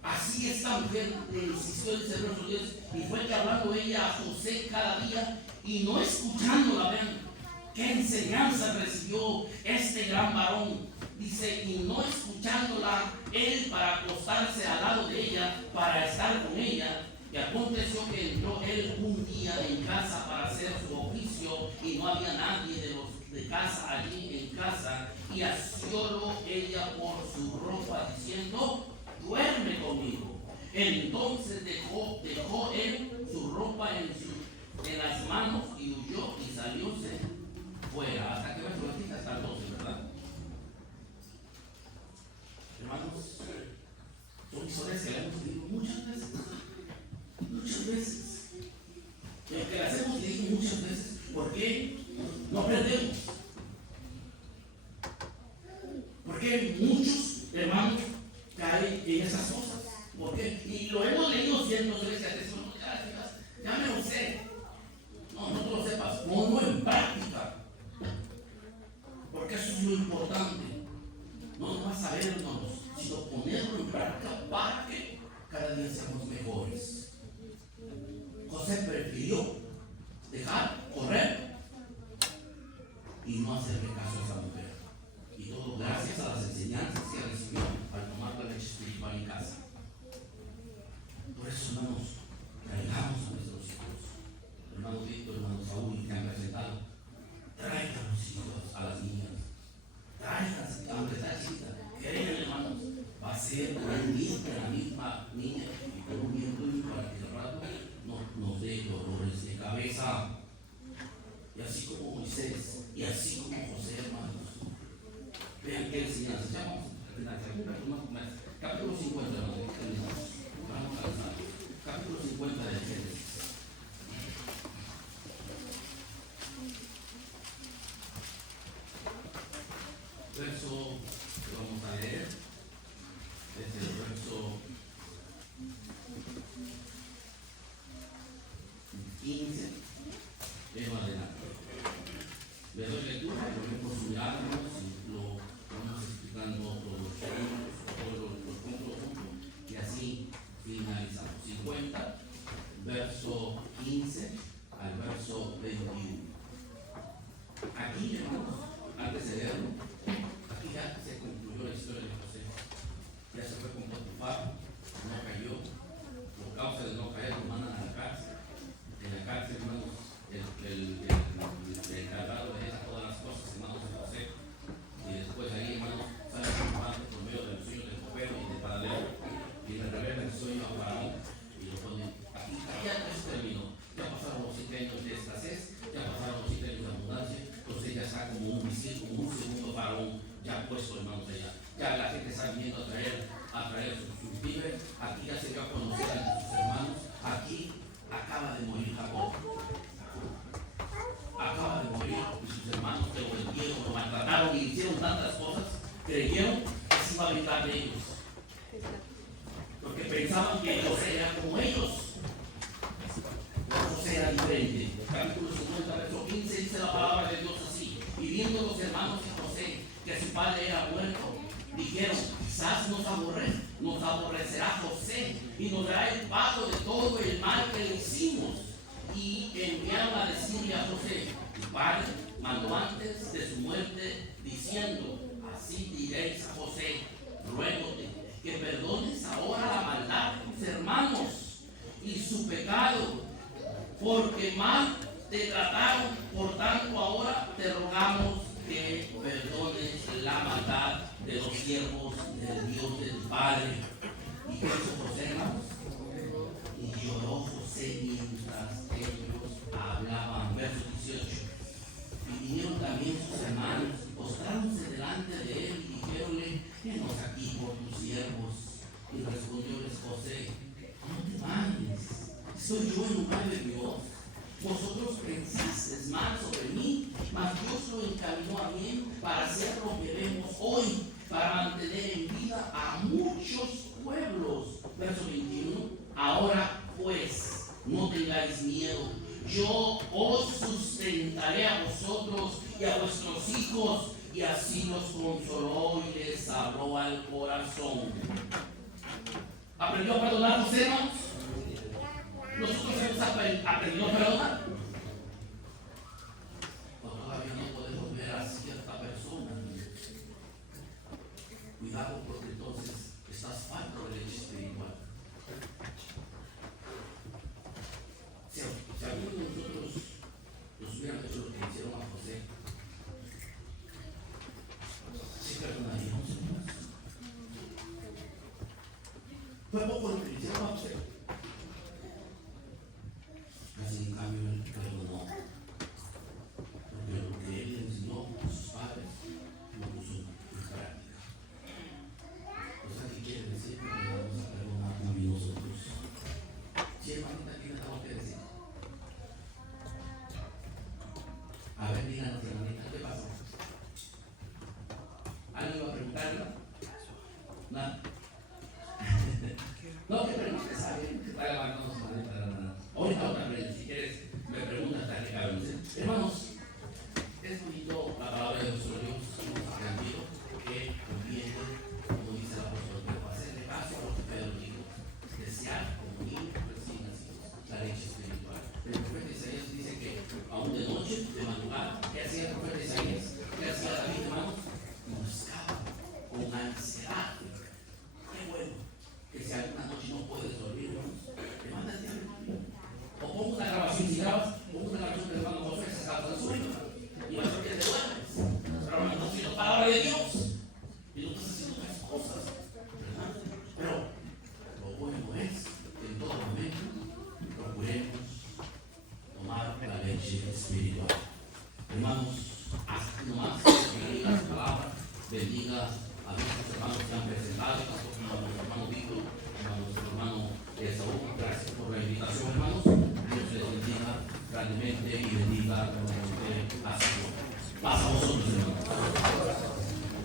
Así esta mujer le insistió, dice el verso 10, y fue que hablando ella a José cada día y no escuchándola. Vean qué enseñanza recibió este gran varón. Dice: y no escuchándola él para acostarse al lado de ella, para estar con ella. Y aconteció que entró él un día en casa para hacer su oficio, y no había nadie de los de casa allí en casa, y asiólo ella por su ropa, diciendo: duerme conmigo. Entonces dejó él su ropa en las manos y huyó y salióse fuera. Hasta que me suelta hasta el 12, ¿verdad? Hermanos, son historias que le hemos leído muchas veces. Y aunque las hemos leído muchas veces, ¿por qué no aprendemos? Porque muchos hermanos caen en esas cosas. ¿Por qué? Y lo hemos leído cientos de veces. Ya me lo sé. No te lo sepas. Ponlo en práctica. Porque eso es lo importante. No vas a sabernos, sino ponerlo en práctica para que cada día seamos mejores. José prefirió dejar correr y no hacerle caso a esa mujer. Y todo gracias a las enseñanzas que recibió al tomar la leche espiritual en casa. Por eso, hermanos, traigamos a nuestros hijos. Hermano Víctor, hermano Saúl, que han presentado, traigan a los hijos, a las niñas. Traigan, aunque está chiquita. Créanme, hermanos, va a ser bendita la misma niña y con un viento para que el rato nos dé dolores de cabeza. Y así como Moisés, y así como José, hermanos. Vean qué enseñanza. Ya vamos a terminar. Capítulo 50, hermanos. Vamos a lanzar. Capítulo 50 de Génesis. 15 en adelante. Le doy lectura, por ejemplo, su diálogo, si lo vamos explicando todos los puntos, y así finalizamos. 50, verso 15 al verso 21. Aquí, hermanos, antes de leerlo, aquí ya se concluyó la historia de José. Ya se fue con Potifar, no cayó. Por causa de no caer, lo mandan a la cárcel. En la cárcel, hermanos, el encargado de todas las cosas, hermanos, de José. Y después ahí, hermanos, sale triunfante por medio del sueño del copero y de Paradero. Y le revela el sueño a Faraón. Y lo ponen aquí. Ya eso terminó. Ya pasaron los 7 años de escasez, ya pasaron los 7 años de abundancia. Entonces ya está como un misil, como un segundo Faraón ya puesto, hermanos, allá. Ya la gente está viniendo a traer sus víveres. Aquí ya se dio a conocer a sus hermanos. Aquí acaba de morir Jacob. Acaba de morir y sus hermanos que lo vendieron, lo maltrataron y hicieron tantas cosas. Creyeron que se iba a vengar de ellos. Porque pensaban que José era como ellos. José era diferente. Capítulo 50, verso 15 dice la palabra de Dios así. Y viendo los hermanos de José que su padre era muerto, dijeron: quizás nos aborrecerá José y nos dará el pago de todo el mal que le hicimos. Y enviaron a decirle a José: tu padre mandó antes de su muerte, diciendo: así diréis a José, ruégote que perdones ahora la maldad de tus hermanos y su pecado, porque mal te trataron. Por tanto ahora te rogamos que perdones la maldad de los siervos del Dios del Padre. ¿Y qué hizo José, hermanos? Y lloró José mientras ellos hablaban. Verso 18. Y vinieron también sus hermanos, postráronse delante de él y dijeronle: venos aquí por tus siervos. Y respondióles José: no te manes, soy yo en lugar de Dios. Vosotros pensasteis mal sobre mí, mas Dios lo encaminó a bien para hacer lo que vemos hoy, para mantener en vida a muchos pueblos. Verso 21. Ahora pues, no tengáis miedo, yo os sustentaré a vosotros y a vuestros hijos. Y así los consoló y les habló al corazón. ¿Aprendió a perdonar, José, hermanos? Nosotros hemos aprendido a perdonar. O todavía no podemos ver a cierta persona. Cuidado, porque entonces estás falto de leche espiritual. Si alguno de nosotros nos hubieran hecho lo que hicieron a José, ¿sí perdonaríamos? Fue poco lo que le hicieron a José. Así, en cambio, él perdonó. Porque lo que él enseñó a sus padres lo puso en práctica. O sea, ¿qué quiere decir? Que le vamos a perdonar también nosotros. Si hermanita, ¿qué le tengo que decir? A ver, díganos, hermanita, ¿qué pasó? ¿Alguien iba a preguntarlo? Nada. No, que preguntes a alguien. Está levantando su manita. Ahorita otra vez, si quieres, me preguntas hasta que caben. Hermanos, es bonito la palabra de nuestro Dios. Hemos aprendido que conviene, como dice el apóstol Pedro, hacerle caso a lo que Pedro dijo: desear como niños recién nacidos la leche espiritual. El profeta Isaías dice que aún de noche, de madrugada, ¿qué hacía el profeta Isaías? ¿Qué hacía David, hermanos? Buscaba con ansiedad. Qué bueno que si alguna noche no puedes dormir, hermanos, levántate a dormir. O pongo una grabación, si grabas, pongo una grabación del hermano Josué, se acaba de sueño, y vas a ver de duermes. Pero hermano, no siendo palabra de Dios, y no estás haciendo otras cosas, ¿verdad? Pero lo bueno es que en todo momento procuremos tomar la leche espiritual. Hermanos, hasta nomás que bendiga su palabra, bendiga a nuestros hermanos que han presentado, a nuestro hermano Víctor, a nuestro hermano Saúl. Gracias por la invitación, hermanos. Dios les bendiga grandemente y bendiga a su paz a vosotros, hermanos.